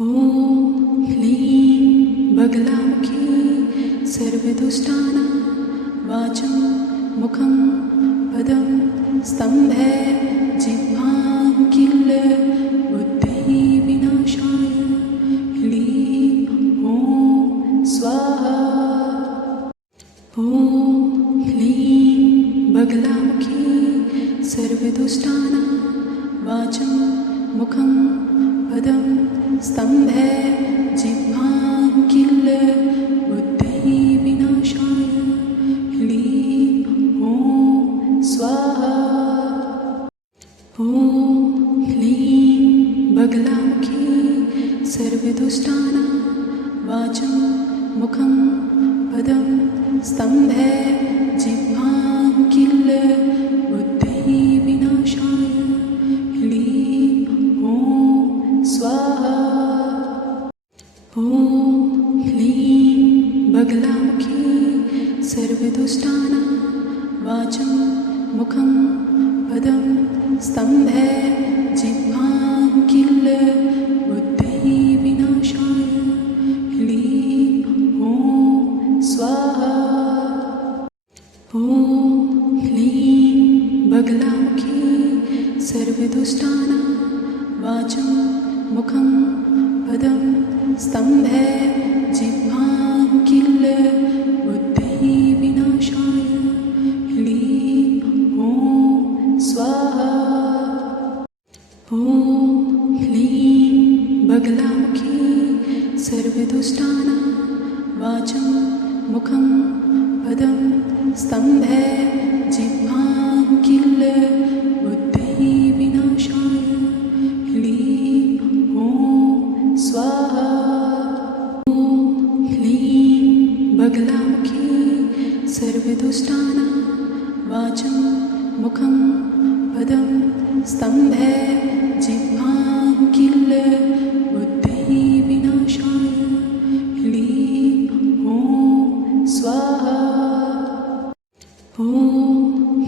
ॐ ह्लीं बगलामुखी सर्वदुष्टानां वाचं मुखं पदं स्तम्भे जिह्वां किल बुद्धिविनाशाय ह्लीं ॐ स्वाहा। ॐ ह्लीं बगलामुखी सर्वदुष्टानां वाचं मुखं पदं स्तम्भे जिह्वां किल बुद्धिविनाशाय ह्लीं ॐ स्वाहा। ॐ ह्लीं बगलामुखी सर्वदुष्टानां वाचं मुखं पदं स्तम्भे जिह्वां किल बुद्धिविनाशाय ह्लीं ॐ स्वाहा। ॐ ह्लीं बगलामुखी सर्वदुष्टानां वाचं मुखं पदं स्तम्भे जिह्वां किल बुद्धिविनाशाय ह्लीं ॐ स्वाहा। ॐ ह्लीं बगलामुखी सर्वदुष्टानां वाचं मुखं पदं स्तम्भे जिह्वां किल बुद्धिविनाशाय ह्लीं ॐ स्वाहा। ॐ ह्लीं बगलामुखी सर्वदुष्टानां वाचं मुखं पदं स्तम्भे जिह्वां किल बुद्धिविनाशाय ह्लीं ॐ स्वाहा। ॐ ह्लीं बगलामुखी सर्वदुष्टानां वाचं मुखं पदं स्तम्भे जिह्वां किल बुद्धिविनाशाय ह्लीं ॐ स्वाहा। ॐ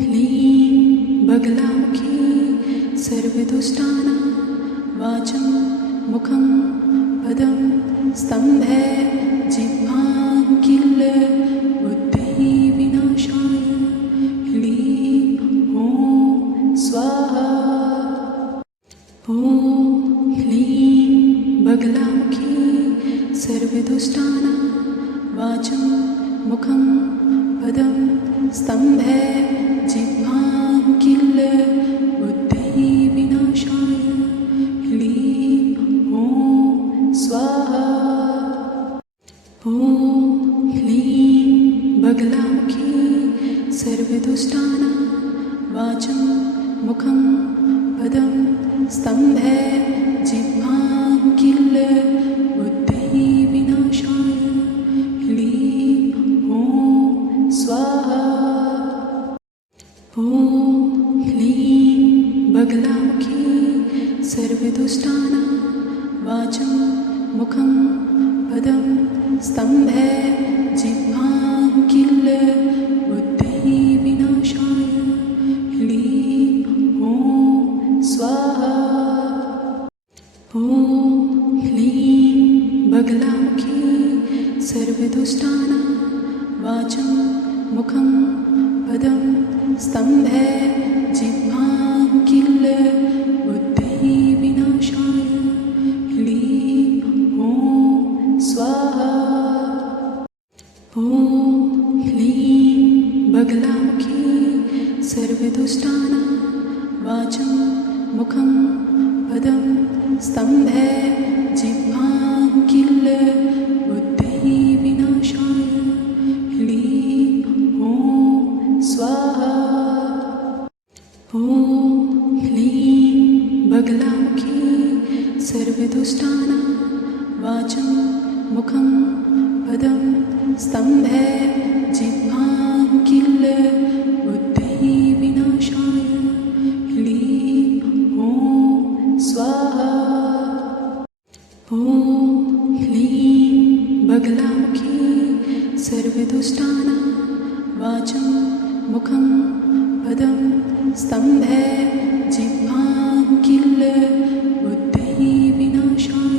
ह्लीं बगलामुखी सर्वदुष्टानां वाचं मुखं पदं स्तम्भे जिह्वां किल बुद्धिविनाशाय ह्लीं ॐ स्वाहा। ॐ ह्लीं बगलामुखी सर्वदुष्टानां वाचं मुखं पदं स्तम्भे जिह्वां किल बुद्धिविनाशाय ह्लीं ॐ स्वाहा। ॐ ह्लीं बगलामुखी सर्वदुष्टानां वाचं मुखं पदं स्तम्भे जिह्वां किल बुद्धिविनाशाय ह्लीं ॐ स्वाहा। ॐ ह्लीं बगलामुखी सर्वदुष्टानां वाचं मुखं पदं स्तम्भे जिह्वां किल बुद्धिविनाशाय ह्लीं ॐ स्वाहा। ॐ ह्लीं बगलामुखी सर्वदुष्टानां वाचं मुखं पदं स्तम्भे जिह्वां किल बुद्धिविनाशाय ह्लीं ॐ स्वाहा। ॐ ह्लीं बगलामुखी सर्वदुष्टानां वाचं मुखं पदं स्तम्भे जिह्वां किल बुद्धिविनाशाय ह्लीं ॐ स्वाहा। ॐ ह्लीं बगलामुखी सर्वदुष्टानां वाचं मुखं पदं स्तम्भे जिह्वां किल बुद्धिविनाशाय ह्लीं ॐ स्वाहा। ॐ ह्लीं बगलामुखी सर्वदुष्टानां वाचं मुखं पदं स्तम्भे जिह्वां किल बुद्धिविनाशाय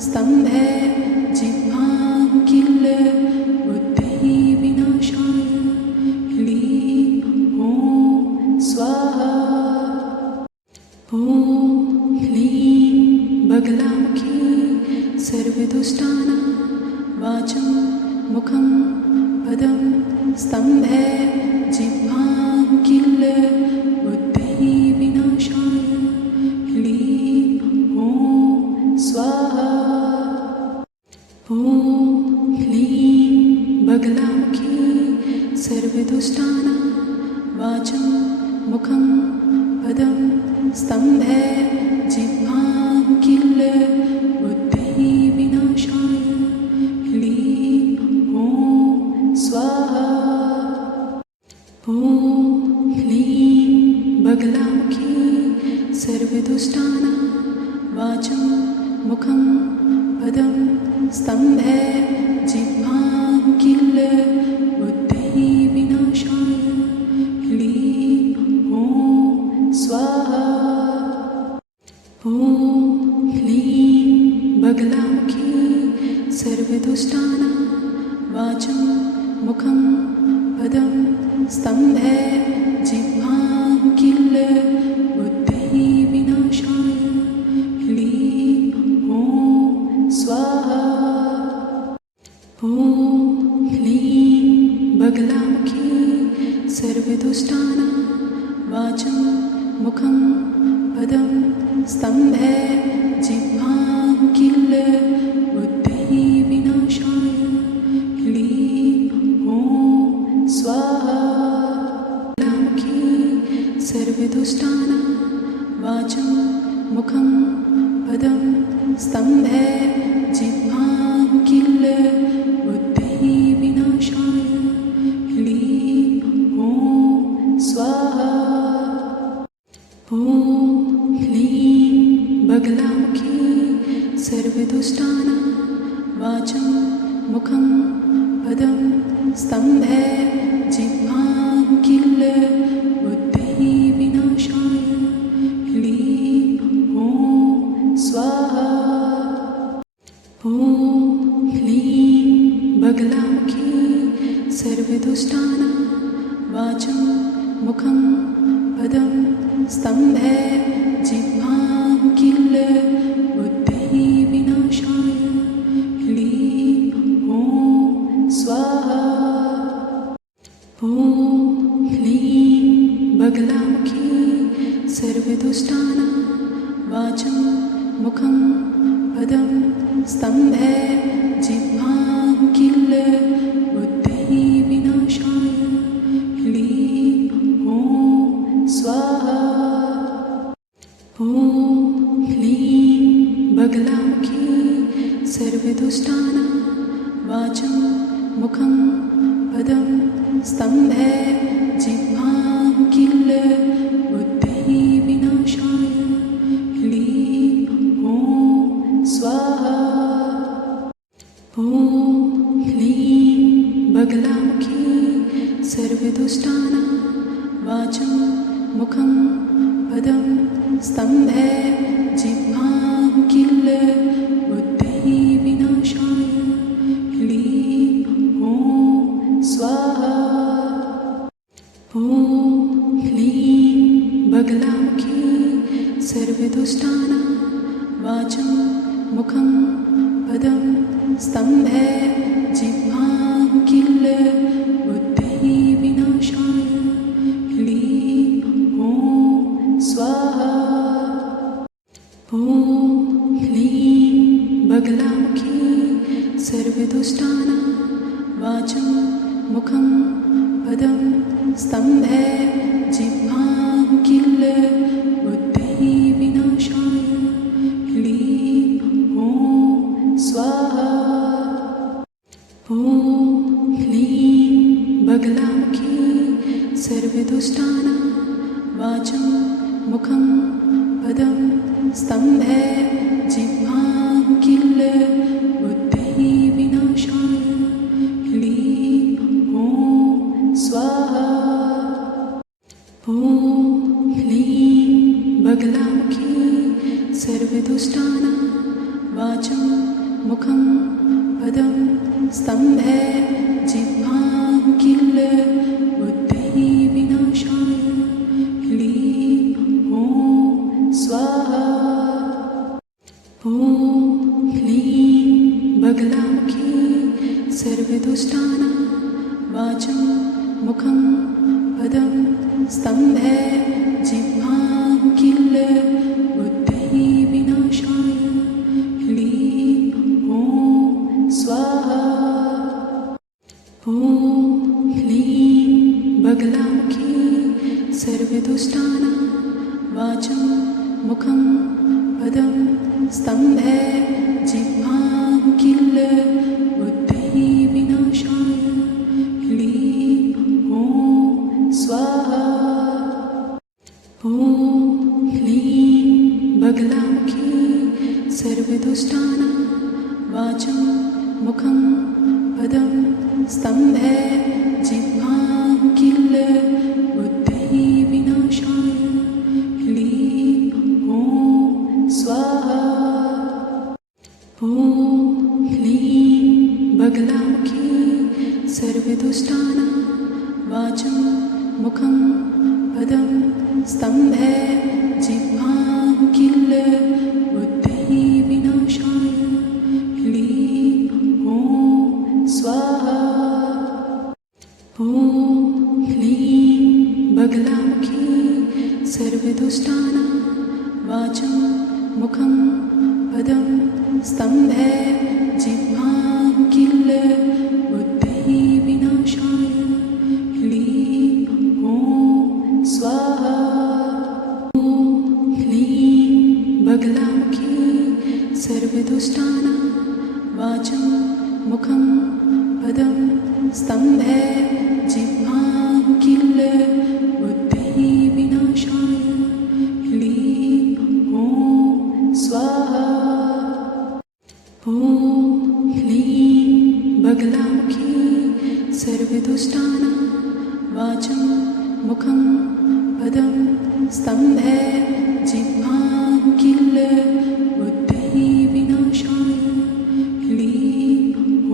स्तम्भे जिह्वां किल बुद्धिविनाशाय ह्लीं ॐ स्वाहा। ॐ ह्लीं बगलामुखी सर्वदुष्टानां वाचं मुखं पदं स्तम्भे जिह्वां किल बुद्धिविनाशाय ह्लीं ॐ स्वाहा। ॐ ह्लीं बगलामुखी सर्वदुष्टानां वाचं मुखं पदं स्तम्भे जिह्वां किल बुद्धिविनाशाय ह्लीं ॐ स्वाहा। ॐ ह्लीं बगलामुखी सर्वदुष्टानां वाचं मुखं पदं स्तम्भे जिह्वां किल बुद्धिविनाशाय ह्लीं ॐ स्वाहा। ॐ ह्लीं बगलामुखी सर्वदुष्टानां वाचं मुखं पदं स्तम्भे जिह्वां किल बुद्धिविनाशाय ह्लीं ॐ स्वाहा। ॐ ह्लीं बगलामुखी सर्वदुष्टानां वाचं मुखं पदं स्तम्भे जिह्वां किल बुद्धिविनाशाय ह्लीं ॐ स्वाहा। बगलामुखी सर्वदुष्टानां वाचं मुखं पदं स्तम्भे जिह्वां किल बुद्धिविनाशाय ह्लीं ॐ स्वाहा। ॐ ह्लीं बगलामुखी सर्वदुष्टानां वाचं मुखं पदं स्तम्भे जिह्वां किल बुद्धिविनाशाय ह्लीं ॐ स्वाहा। ॐ ह्लीं बगलामुखी सर्वदुष्टानां वाचं मुखं पदं स्तम्भे जिह्वां किल बुद्धिविनाशाय ह्लीं ॐ स्वाहा। ॐ ह्लीं बगलामुखी सर्वदुष्टानां वाचं मुखं पदं स्तम्भे जिह्वां किल बुद्धिविनाशाय ह्लीं ॐ स्वाहा। ॐ ह्लीं बगलामुखी सर्वदुष्टानां वाचं मुखं पदं स्तम्भे जिह्वां किल बुद्धिविनाशाय ह्लीं ॐ स्वाहा। ॐ ह्लीं बगलामुखी सर्वदुष्टानां वाचं मुखं पदं स्तम्भे जिह्वां किल बुद्धिविनाशाय ह्लीं ॐ स्वाहा। ॐ ह्लीं बगलामुखी सर्वदुष्टानां वाचं मुखं पदं स्तम्भे जिह्वां किल बुद्धिविनाशाय ह्लीं ॐ स्वाहा। ॐ ह्लीं बगलामुखी सर्वदुष्टानां वाचं मुखं पदं स्तम्भे जिह्वां किल बुद्धिविनाशाय ह्लीं ॐ स्वाहा। ॐ ह्लीं बगलामुखी सर्वदुष्टानां वाचं मुखं पदं स्तम्भे जिह्वां किल बुद्धिविनाशाय ह्लीं ॐ स्वाहा। ॐ ह्लीं बगलामुखी सर्वदुष्टानां वाचं मुखं पदं स्तम्भे जिह्वां किल बुद्धिविनाशाय ह्रीं ॐ स्वाहा। ॐ ह्रीं बगलामुखी सर्वदुष्टानां वाचं मुखं पदं स्तम्भे जिह्वां किल बुद्धिविनाशाय ह्रीं ॐ स्वाहा। ॐ ह्रीं बगलामुखी सर्वदुष्टानां वाचं मुखं पदं स्तम्भे जिह्वां किल बुद्धिविनाशाय ह्रीं ॐ स्वाहा। ॐ ह्रीं बगलामुखी सर्वदुष्टानां वाचं मुखं पदं स्तम्भे जिह्वां किल बुद्धिविनाशाय ह्रीं ॐ स्वाहा। ॐ ह्रीं बगलामुखी सर्वदुष्टानां वाचं मुखं पदं स्तम्भे जिह्वां किल बुद्धिविनाशाय ह्रीं ॐ स्वाहा। ॐ ह्रीं बगलामुखी सर्वदुष्टानां वाचं मुखं पदं स्तम्भे जिह्वां किल बुद्धिविनाशाय ह्रीं ॐ स्वाहा। ॐ ह्रीं बगलामुखी सर्वदुष्टानां वाचं मुखं पदं स्तम्भे जिह्वां किल बुद्धिविनाशाय ह्रीं ॐ स्वाहा। ॐ ह्रीं बगलामुखी सर्वदुष्टानां वाचं मुखं पदं स्तम्भे जिह्वां किल बुद्धिविनाशाय ह्रीं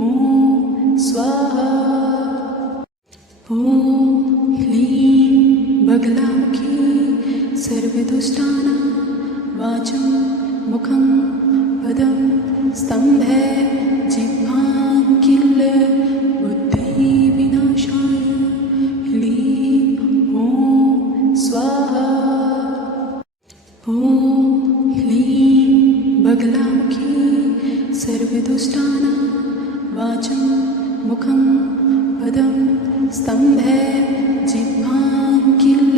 ॐ स्वाहा। ॐ ह्रीं बगलामुखी सर्वदुष्टानां वाचं मुखं पदं स्तम्भे जिह्वां किल बुद्धिविनाशाय ह्रीं ॐ स्वाहा। ॐ ह्रीं बगलामुखी सर्वदुष्टानां वाचं मुखं पदं स्तम्भे जिह्वां किल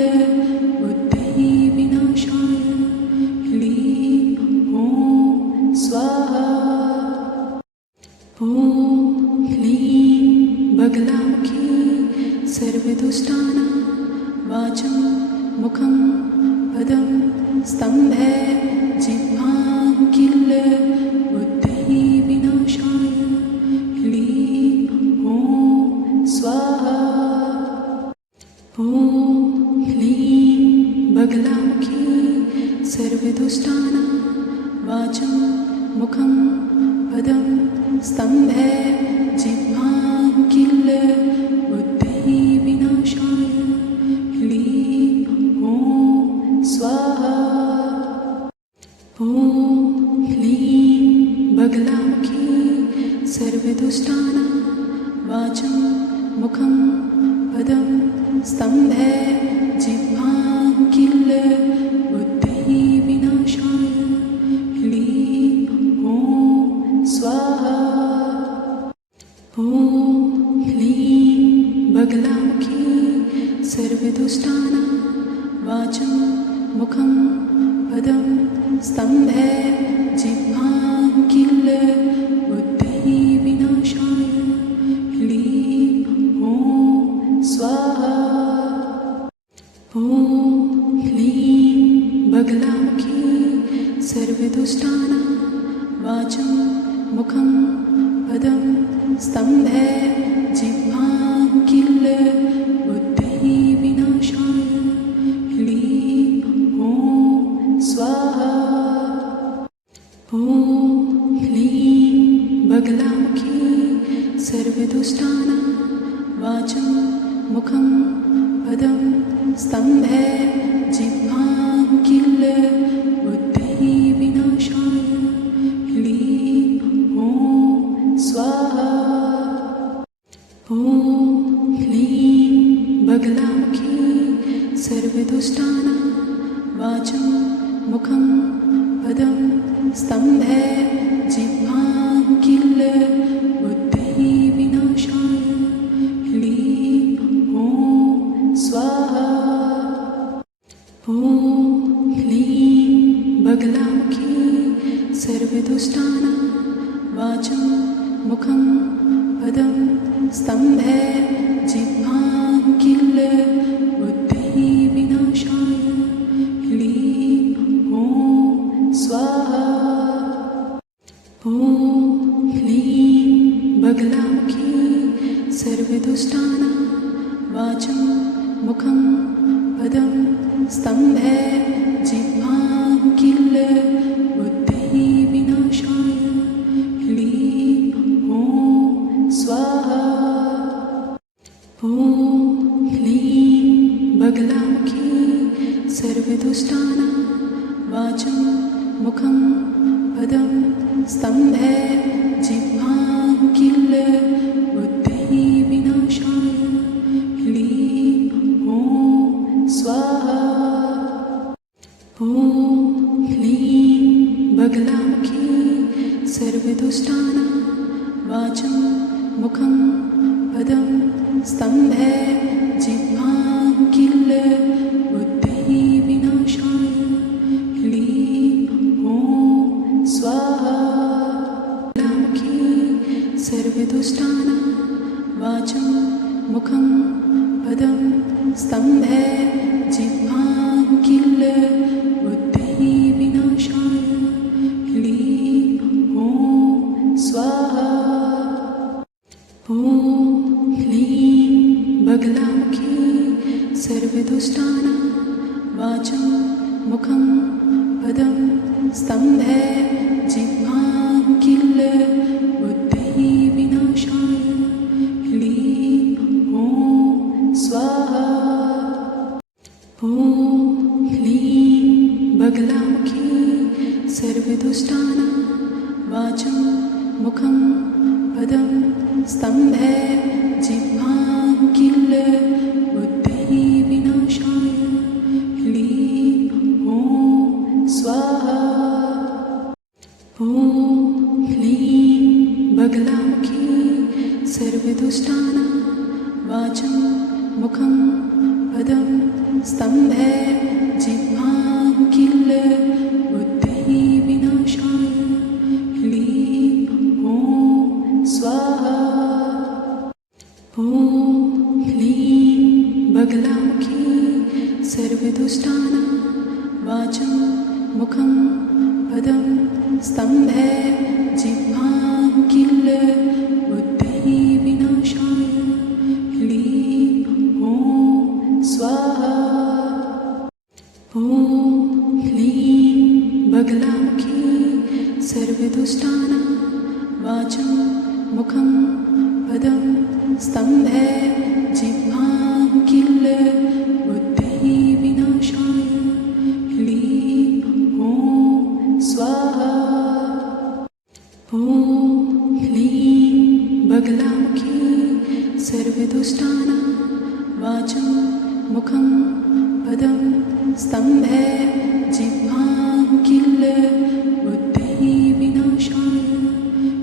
बुद्धिविनाशाय ह्रीं ॐ स्वाहा। ॐ ह्रीं बगलामुखी सर्वदुष्टानां वाचं मुखं पदं स्तम्भे जिह्वां किल बुद्धिविनाशाय ह्रीं ॐ स्वाहा। ॐ ह्रीं बगलामुखी सर्वदुष्टानां वाचं मुखं पदं स्तम्भे जिह्वां किल बुद्धिविनाशाय ह्रीं ॐ स्वाहा। ॐ ह्रीं बगलामुखी सर्वदुष्टानां वाचं मुखं पदं स्तम्भे जिह्वां किल बुद्धिविनाशाय ह्रीं ॐ स्वाहा। ॐ ह्रीं बगलामुखी सर्वदुष्टानां वाचं मुखं पदं स्तम्भे जिह्वां किल बुद्धिविनाशाय ह्रीं ॐ स्वाहा। ॐ ह्रीं बगलामुखी सर्वदुष्टानां वाचं मुखं पदं स्तम्भे जिह्वां किल बुद्धिविनाशाय ह्रीं ॐ स्वाहा। ॐ ह्रीं मुखं पदं स्तम्भे जिह्वां किल बुद्धिविनाशाय ह्रीं ॐ स्वाहा। ॐ ह्रीं बगलामुखी सर्वदुष्टानां वाचं मुखं पदं स्तम्भे जिह्वां किल बुद्धिविनाशाय ह्रीं ॐ स्वाहा। ॐ ह्रीं बगलामुखी सर्वदुष्टानां वाचं मुखं पदं स्तम्भे जिह्वां किल बुद्धिविनाशाय ह्रीं ॐ स्वाहा। ॐ ह्रीं बगलामुखी सर्वदुष्टानां वाचं मुखं पदं स्तम्भे जिह्वां किल बुद्धिविनाशाय ह्रीं ॐ स्वाहा। बगलामुखी सर्वदुष्टानां वाचं मुखं पदं स्तम्भे जिह्वां किल बुद्धिविनाशाय ह्रीं ॐ स्वाहा। ॐ ह्रीं बगलामुखी सर्वदुष्टानां वाचं मुखं पदं स्तम्भे जिह्वां किल बुद्धिविनाशाय ह्रीं ॐ स्वाहा। ॐ ह्रीं बगलामुखी सर्वदुष्टानां वाचं मुखं पदं स्तम्भे जिह्वां किल बुद्धिविनाशाय ह्रीं ॐ स्वाहा। ॐ ह्रीं बगलामुखी सर्वदुष्टानां वाचं मुखं पदं स्तम्भे जिह्वां किल बुद्धिविनाशाय ह्रीं ॐ स्वाहा। ॐ ह्रीं बगलामुखी सर्वदुष्टानां वाचं मुखं पदं स्तम्भे जिह्वां किल बुद्धिविनाशाय ह्रीं ॐ स्वाहा। ॐ ह्रीं बगलामुखी सर्वदुष्टानां वाचं मुखं पदं स्तम्भे जिह्वां किल बुद्धिविनाशाय ह्रीं ॐ स्वाहा। ॐ ह्रीं बगलामुखी सर्वदुष्टानां वाचं मुखं पदं स्तम्भे जिह्वां किल बुद्धिविनाशाय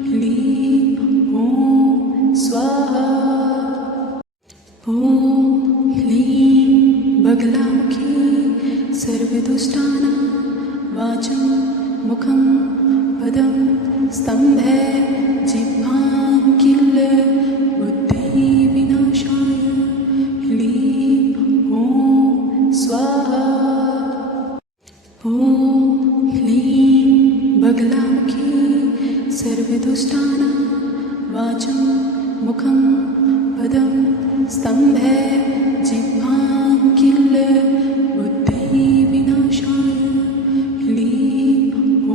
ह्रीं ॐ स्वाहा। ॐ ह्रीं बगलामुखी सर्वदुष्टानां वाचं मुखं पदं स्तम्भे जिह्वां किल बुद्धिविनाशाय ह्रीं ॐ स्वाहा। ॐ ह्रीं बगलामुखी सर्वदुष्टानां वाचं मुखं पदं स्तम्भे जिह्वां किल बुद्धिविनाशाय ह्रीं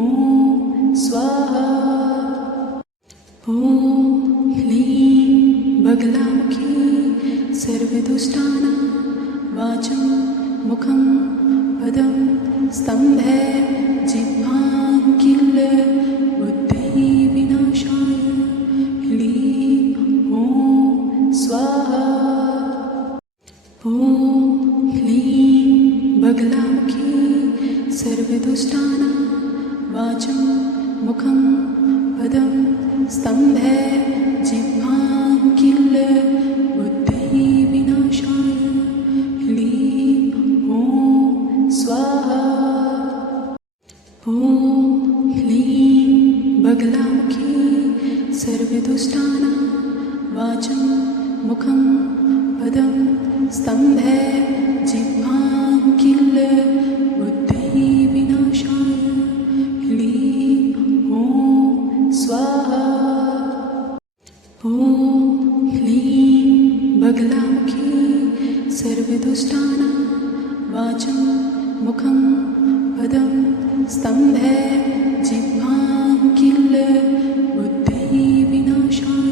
ॐ स्वाहा। ॐ ह्रीं बगलामुखी सर्वदुष्टानां वाचं मुखं पदं स्तम्भे जिह्वां किल बुद्धिविनाशाय ह्रीं ॐ स्वाहा। ॐ ह्रीं बगलामुखी सर्वदुष्टानां वाचं मुखं पदं स्तम्भे जिह्वां किल बुद्धिविनाशाय ह्रीं ॐ स्वाहा। ॐ ह्रीं बगलामुखी सर्वदुष्टानां वाचं मुखं पदं स्तम्भे जिह्वां किल बुद्धिविनाशाय ह्लीं ॐ स्वाहा। ॐ ह्लीं बगलामुखी सर्वदुष्टानां वाचं मुखं पदं स्तम्भे जिह्वां किल बुद्धिविनाशाय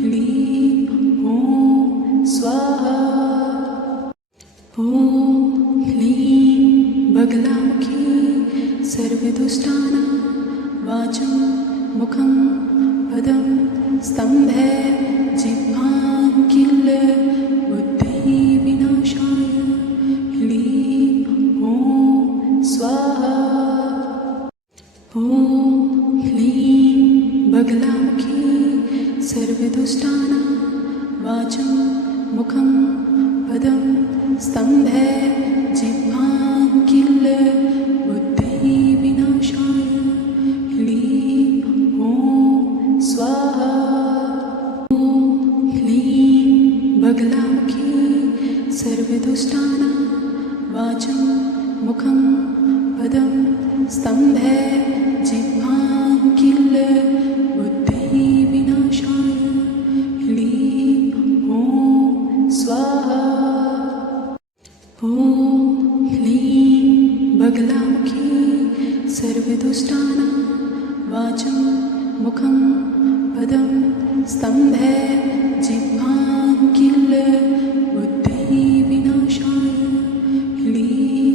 ह्लीं ॐ स्वाहा। ॐ ह्लीं बगलामुखी सर्वदुष्टानां वाचं मुखं पदं स्तम्भे जिह्वां किल बुद्धिविनाशाय ह्लीं ॐ स्वाहा। ॐ ह्लीं बगलामुखी सर्वदुष्टानां वाचं मुखं पदं स्तम्भे जिह्वां किल बुद्धिविनाशाय ह्लीं ॐ स्वाहा। ॐ ह्लीं बगलामुखी सर्वदुष्टानां वाचं मुखं पदं स्तम्भे जिह्वां किल बुद्धिविनाशाय ह्लीं ॐ स्वाहा। ॐ ह्लीं बगलामुखी सर्वदुष्टानां वाचं मुखं पदं स्तम्भे जिह्वां किल बुद्धिविनाशाय ह्लीं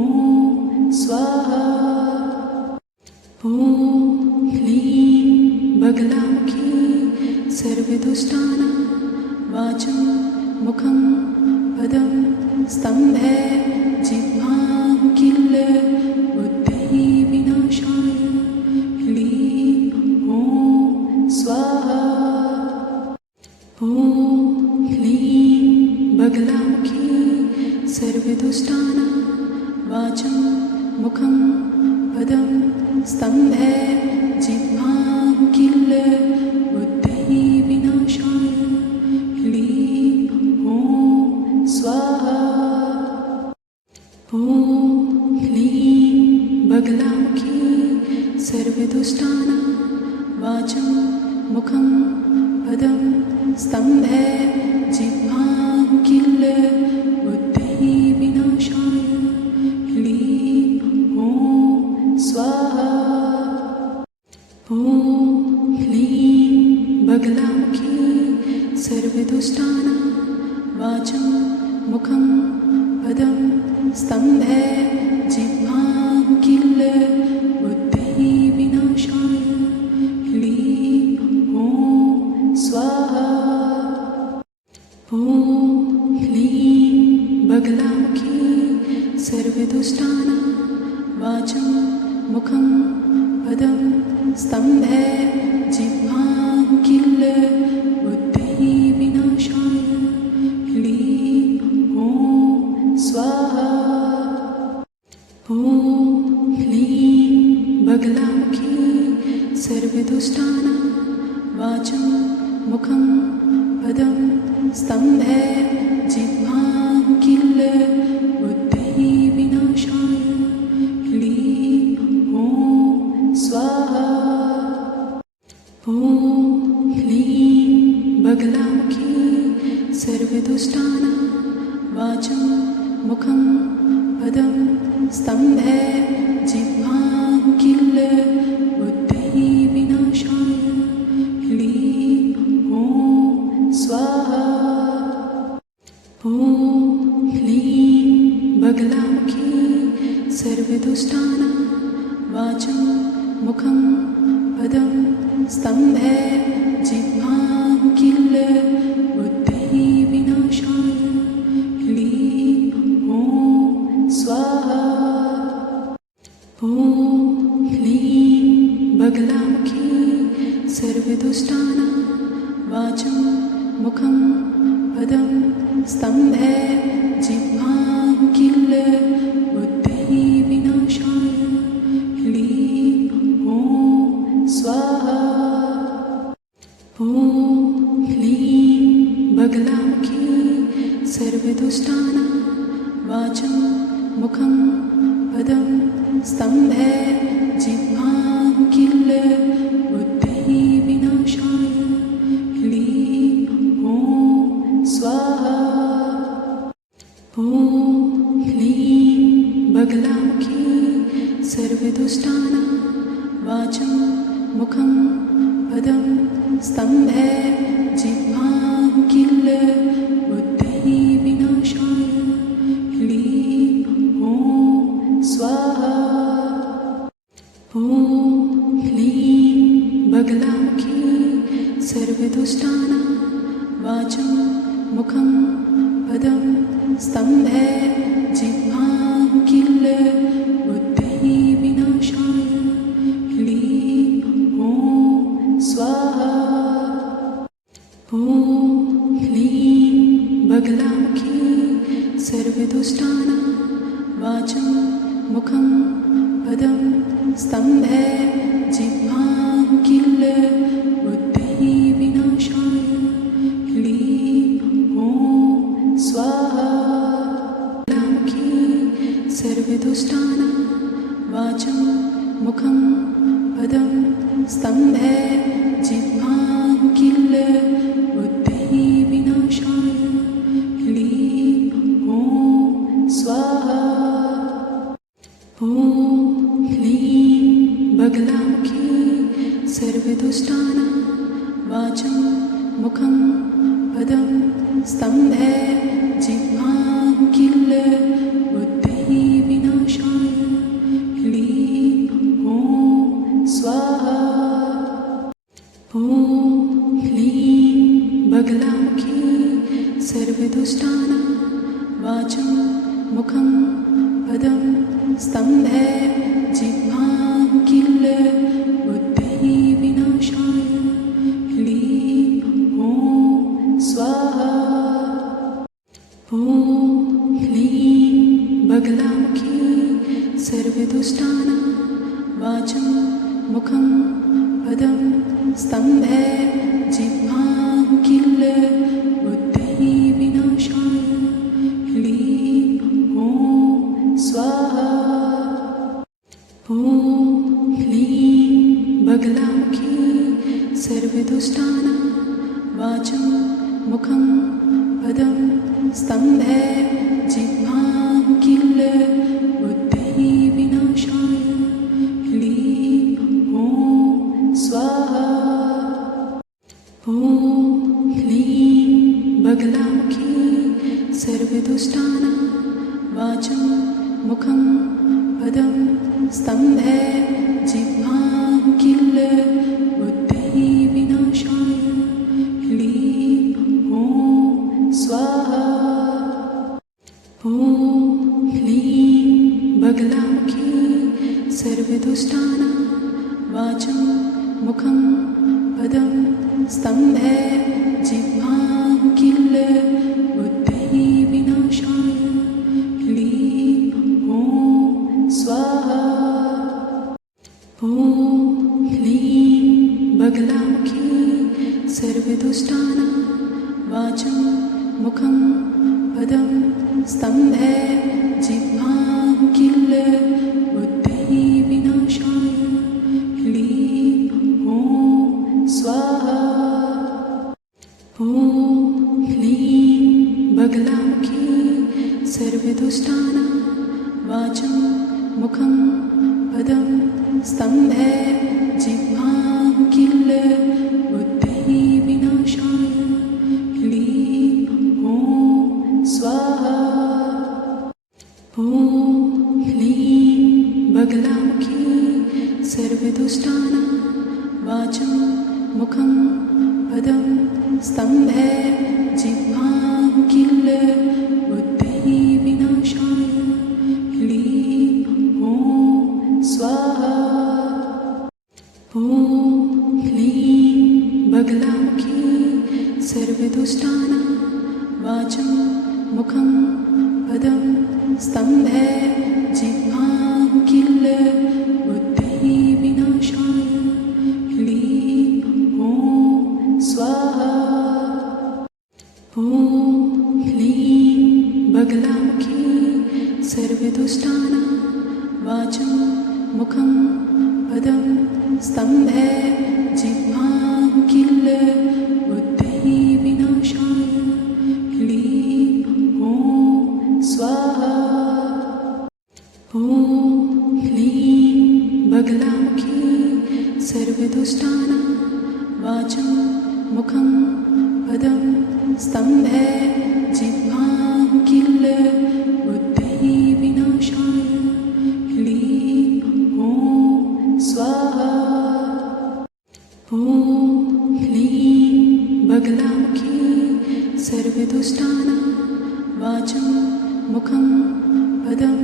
ॐ स्वाहा। ॐ ह्लीं बगलामुखी सर्वदुष्टानां वाचं मुखं पदं स्तम्भे जिह्वां किल बुद्धिविनाशाय ह्लीं ॐ स्वाहा। ॐ ह्लीं बगलामुखी सर्वदुष्टानां वाचं मुखं पदं स्तम्भे जिह्वां किल बुद्धिविनाशाय ह्लीं ॐ स्वाहा। ॐ ह्लीं बगलामुखी सर्वदुष्टानां वाचं मुखं पदं स्तम्भे जिह्वां किल बुद्धिविनाशाय ह्लीं ॐ स्वाहा। ॐ ह्लीं बगलामुखी सर्वदुष्टानां वाचं मुखं पदं स्तम्भे जिह्वां किल बुद्धिविनाशाय ह्लीं ॐ स्वाहा। ॐ ह्लीं बगलामुखी सर्वदुष्टानां वाचं मुखं पदं स्तम्भे जिह्वां किल बुद्धिविनाशाय ह्लीं ॐ स्वाहा। ॐ ह्लीं बगलामुखी सर्वदुष्टानां वाचं मुखं पदं स्तम्भे जिह्वां किल बुद्धिविनाशाय ह्लीं ॐ स्वाहा। ॐ ह्लीं बगलामुखी सर्वदुष्टानां वाचं मुखं पदं स्तम्भे जिह्वां किल बुद्धिविनाशाय ह्लीं ॐ स्वाहा। ॐ ह्लीं बगलामुखी सर्वदुष्टानां वाचं मुखं पदं स्तम्भे जिह्वां किल बुद्धिविनाशाय ह्लीं ॐ स्वाहा। ॐ ह्लीं बगलामुखी सर्वदुष्टानां वाचं मुखं पदं स्तम्भे जिह्वां किल बुद्धिविनाशाय ह्लीं ॐ स्वाहा। ॐ ह्लीं बगलामुखी सर्वदुष्टानां वाचं मुखं पदं स्तम्भे जिह्वां किल बुद्धिविनाशाय ह्लीं ॐ स्वाहा। ॐ ह्लीं बगलामुखी सर्वदुष्टानां वाचं मुखं पदं स्तम्भे जिह्वां किल बुद्धिविनाशाय ह्लीं ॐ स्वाहा। ॐ ह्लीं बगलामुखी सर्वदुष्टानां वाचं मुखं पदं स्तम्भे जिह्वां किल बुद्धिविनाशाय ह्लीं ॐ स्वाहा। ॐ ह्लीं बगलामुखी सर्वदुष्टानां वाचं मुखं पदं स्तम्भे जिह्वां किल बुद्धिविनाशाय ह्लीं ॐ स्वाहा। बगलामुखी सर्वदुष्टानां वाचं मुखं पदं स्तम्भे जिह्वां किल बुद्धिविनाशाय ह्लीं ॐ स्वाहा। ॐ ह्लीं बगलामुखी सर्वदुष्टानां वाचं मुखं पदं स्तम्भे जिह्वां किल बुद्धिविनाशाय ह्लीं ॐ स्वाहा। ॐ ह्लीं बगलामुखी सर्वदुष्टानां वाचं मुखं पदं स्तम्भे जिह्वां किल बुद्धिविनाशाय ह्लीं ॐ स्वाहा। ॐ ह्लीं बगलामुखी सर्वदुष्टानां वाचं मुखं पदं स्तम्भे जिह्वां किल बुद्धिविनाशाय ह्लीं ॐ स्वाहा। ॐ ह्लीं बगलामुखी सर्वदुष्टानां वाचं मुखं पदं स्तम्भे जिह्वां किल बुद्धिविनाशाय ह्लीं ॐ स्वाहा। ॐ ह्लीं बगलामुखी सर्वदुष्टानां वाचं मुखं पदं स्तम्भे जिह्वां किल बुद्धिविनाशाय ह्लीं ॐ स्वाहा। ॐ ह्लीं बगलामुखी सर्वदुष्टानां वाचं मुखं पदं स्तम्भे जिह्वां किल बुद्धिविनाशाय ह्लीं ॐ स्वाहा। ॐ ह्लीं बगलामुखी सर्वदुष्टानां वाचं मुखं पदं स्तम्भे जिह्वां किल बुद्धिविनाशाय ह्लीं ॐ स्वाहा। ॐ ह्लीं बगलामुखी सर्वदुष्टानां वाचं मुखं पदं स्तम्भे जिह्वां किल बुद्धिविनाशाय ह्लीं ॐ स्वाहा। ॐ ह्लीं बगलामुखी सर्वदुष्टानां वाचं मुखं पदं स्तम्भे जिह्वां किल बुद्धिविनाशाय ह्लीं ॐ स्वाहा। ॐ ह्लीं बगलामुखी सर्वदुष्टानां वाचं मुखं पदं स्तम्भे जिह्वां किल बुद्धिविनाशाय ह्लीं ॐ मुखं पदं स्तम्भे जिह्वां किल बुद्धिविनाशाय ह्लीं ॐ स्वाहा। ॐ ह्लीं बगलामुखी सर्वदुष्टानां वाचं मुखं पदं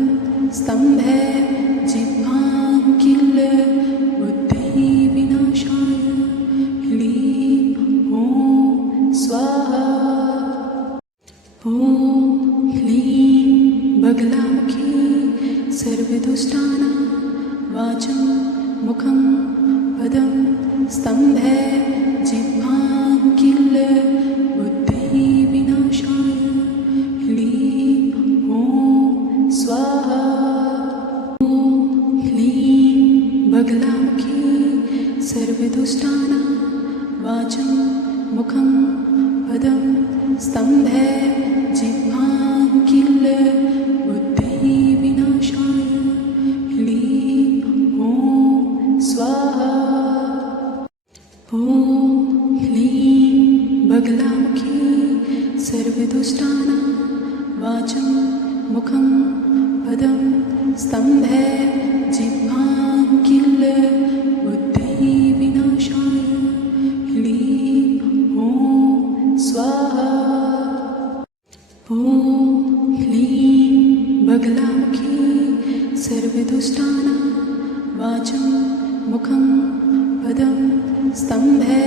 स्तम्भे जिह्वां किल बुद्धिविनाशाय ह्लीं ॐ स्वाहा। ॐ ह्लीं बगलामुखी सर्वदुष्टानां वाचं मुखं पदं स्तम्भे जिह्वां किल बुद्धिविनाशाय ह्लीं ॐ स्वाहा। ॐ ह्लीं बगलामुखी सर्वदुष्टानां वाचं मुखं पदं स्तम्भे जिह्वां किल बुद्धिविनाशाय ह्लीं ॐ स्वाहा। ॐ ह्लीं बगलामुखी सर्वदुष्टानां वाचं मुखं पदं स्तम्भे जिह्वां किल बुद्धिविनाशाय ह्लीं ॐ स्वाहा। ॐ ह्लीं बगलामुखी सर्वदुष्टानां वाचं मुखं पदं स्तम्भे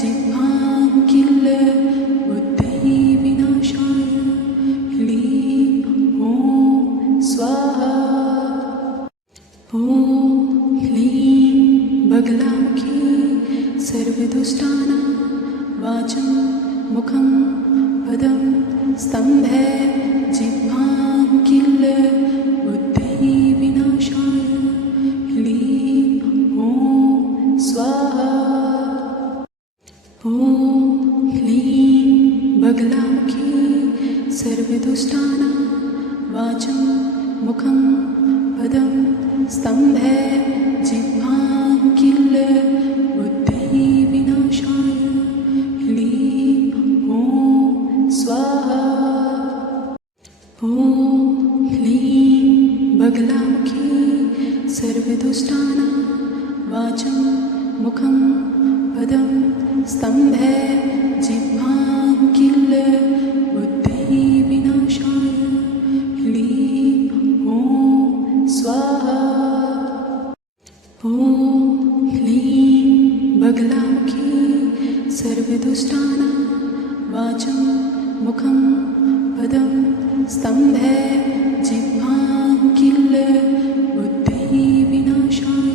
जिह्वां किल बुद्धिविनाशाय ह्लीं ॐ स्वाहा। ॐ ह्लीं बगलामुखी सर्वदुष्टानां वाचं मुखं पदं स्तम्भे जिह्वां किल बुद्धिविनाशाय ह्लीं ॐ स्वाहा। ॐ ह्लीं बगलामुखी सर्वदुष्टानां वाचं मुखं पदं स्तम्भे जिह्वां किल बुद्धिविनाशाय ह्लीं ॐ स्वाहा। ॐ ह्लीं बगलामुखी सर्वदुष्टानां वाचं मुखं पदं स्तम्भे जिह्वां किल बुद्धिविनाशाय ह्लीं ॐ स्वाहा। ॐ ह्लीं बगलामुखी सर्वदुष्टानां वाचं मुखं पदं स्तम्भे जिह्वां किल बुद्धिविनाशाय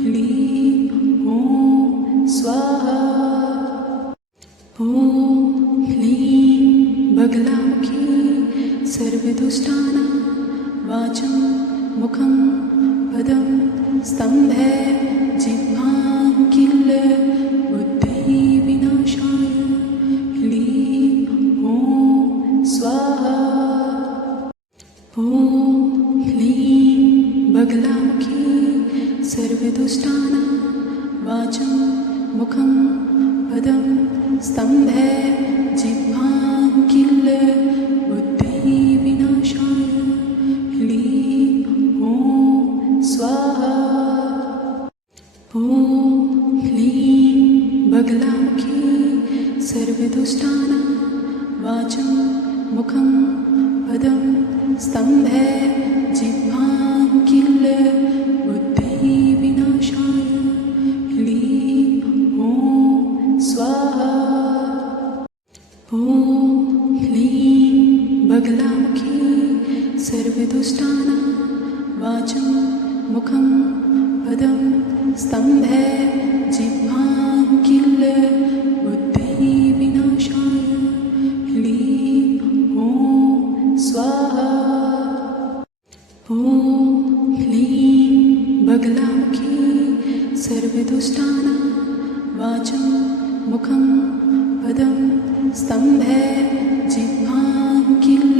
ह्लीं ॐ स्वाहा। ॐ ह्लीं बगलामुखी सर्वदुष्टानां वाचं मुखं पदं स्तम्भे जिह्वां किल बुद्धिविनाशाय ह्लीं ॐ स्वाहा। ॐ ह्लीं बगलामुखी सर्वदुष्टानां वाचं मुखं पदं स्तम्भे जिह्वां किल बुद्धिविनाशाय ह्लीं ॐ स्वाहा। ॐ ह्लीं बगलामुखी सर्वदुष्टानां वाचं मुखं पदं स्तम्भे जिह्वां किल बुद्धिविनाशाय ह्लीं ॐ स्वाहा। ॐ ह्लीं बगलामुखी सर्वदुष्टानां वाचं मुखं पदं स्तम्भे जिह्वां किल बुद्धिविनाशाय ह्लीं ॐ स्वाहा। ॐ ह्लीं बगलामुखी सर्वदुष्टानां वाचं मुखं पदं स्तम्भे जिह्वां किल